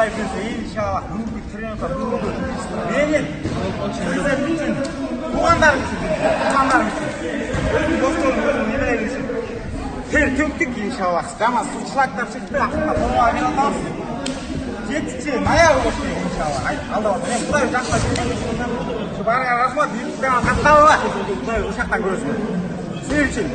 иншаллах бүгінгі тренировка бүгінгі менен сіздер үшін туғандарым үшін өзім достарым өзім немелер үшін тер төктік иншаллах жаман шлактар шықты ақырында формаға келе жатамыз жетістікше ноябрь болсын иншаллах алда болсын мен құдай жақта жүрмін барыңа рахмат ютубтан қаттабы құдай осы жақтан көресің сен үшін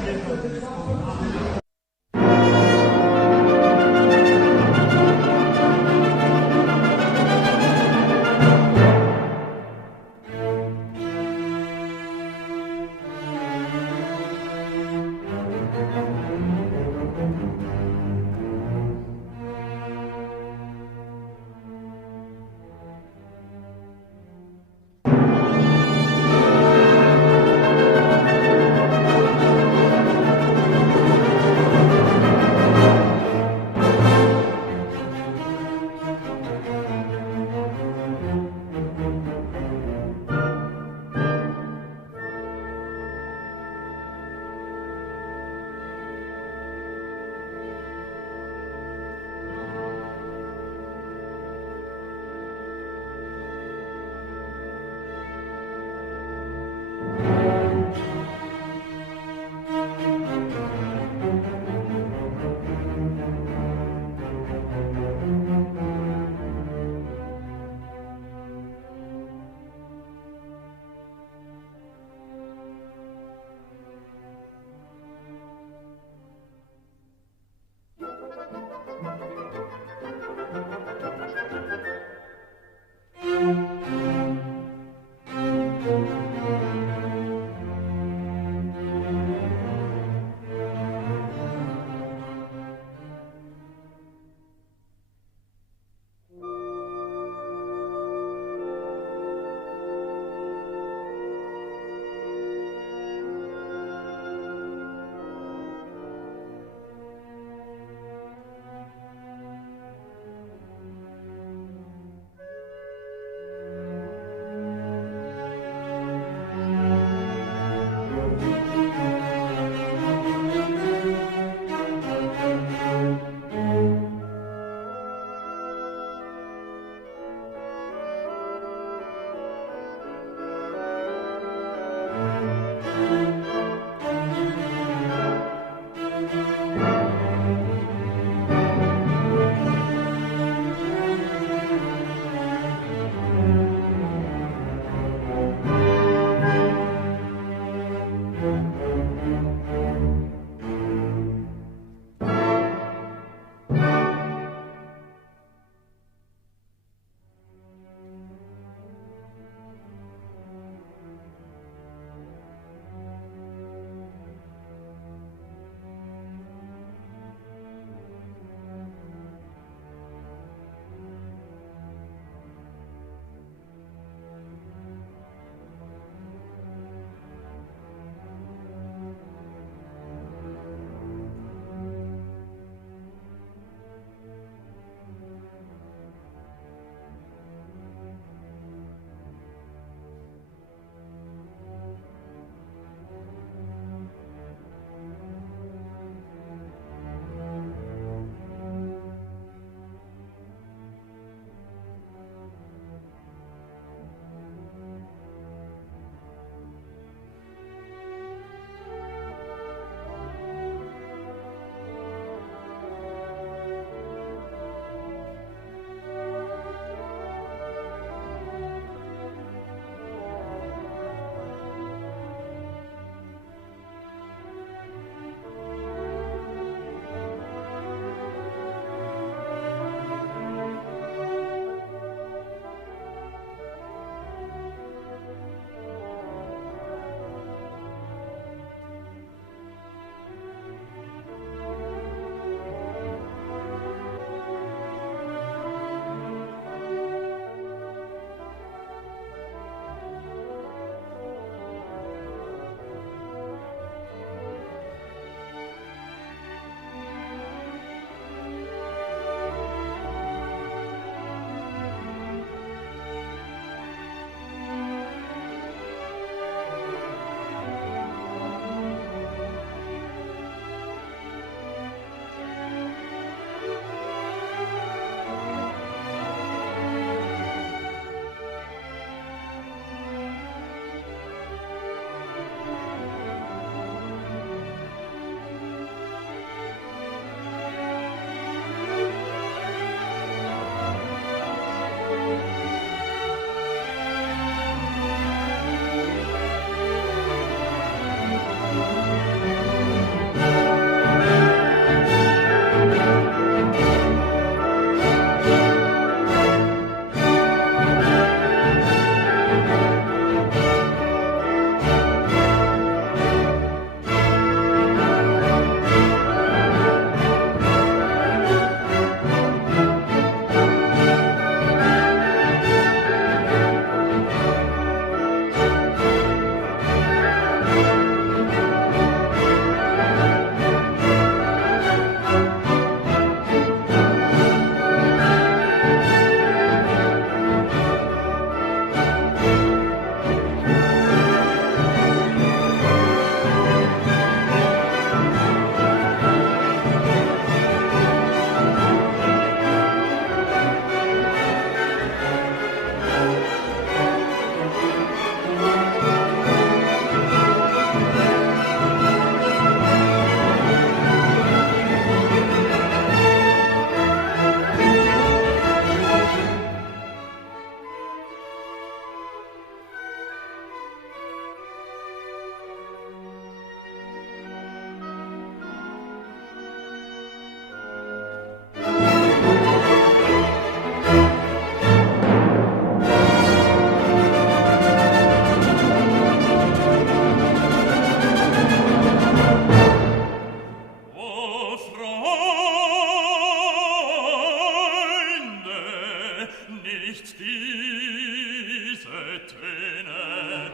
nicht diese Töne,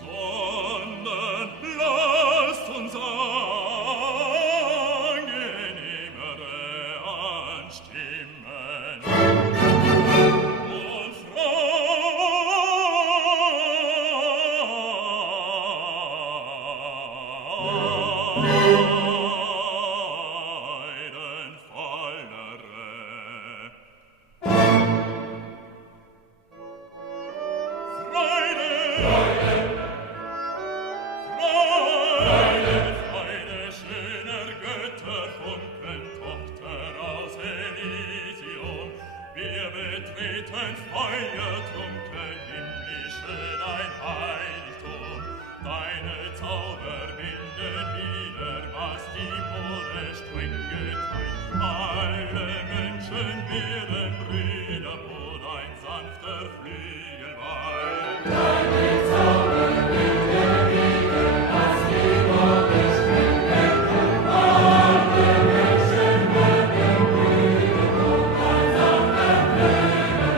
sondern lasst uns angenehmere anstimmen. Und betreten feuertrunken himmlische dein Heiligtum. Deine Zauber binden wieder, was die Mode streng geteilt. Alle Menschen werden Brüder, wo dein sanfter Flügel weilt. Deine Zauber binden wieder, was die Mode streng geteilt. Alle Menschen werden Brüder, wo dein sanfter Flügel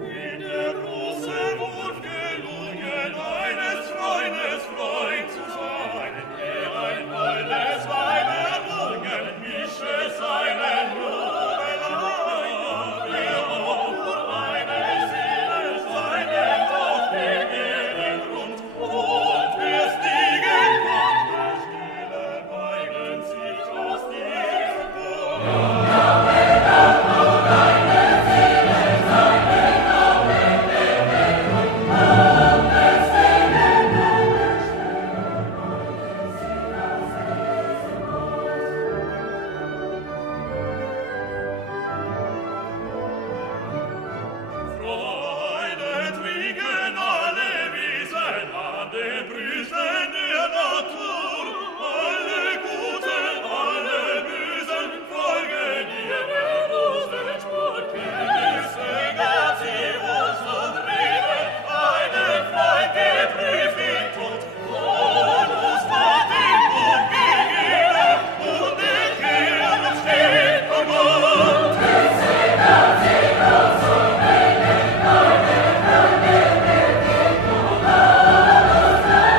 wie der große Wurf gelungen, eines Freundes Freund zu sein, der ein holdes Weib errungen, mische seinen Jubel ein, der auch eine Seele seinen auf den Erdengrund und wir stiegen von der Stille beugen sich aus diesem Grund. Freude trinken alle Wiesen an den Brüsten der Natur. Alle Guten, alle Bösen folgen ihrer großen Spur. Küsse gab sie uns und Frieden, einen Freund geprüft in Tod. Und uns war den Tod gegeben und der Kern steht vor Gott. Küsse gab sie uns und Frieden, einen Freund geprüft in Tod. Und uns war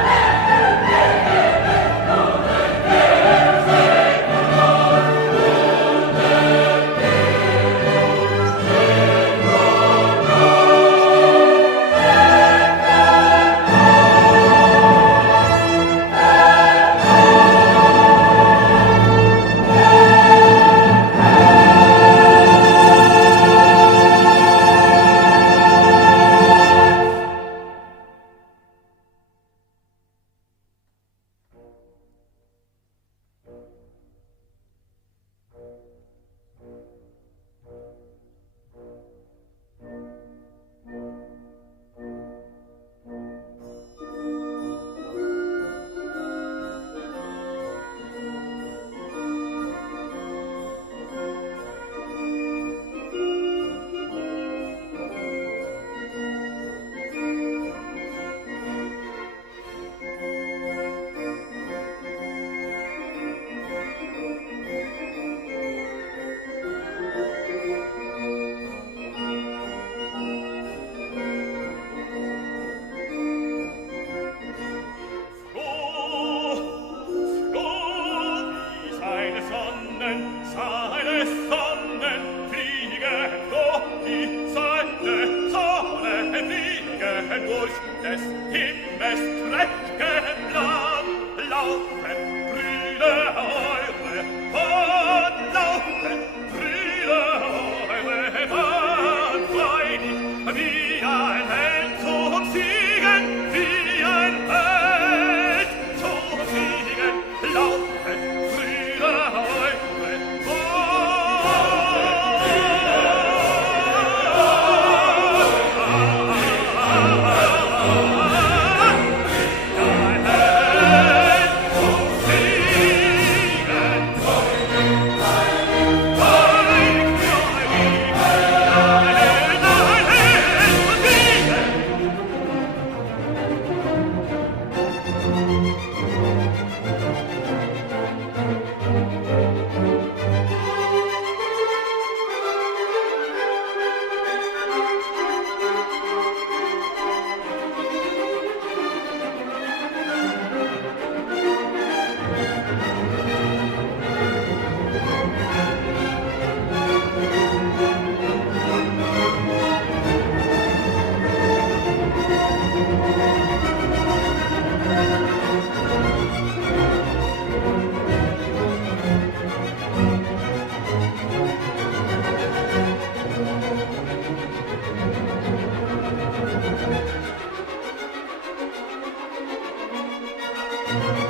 Thank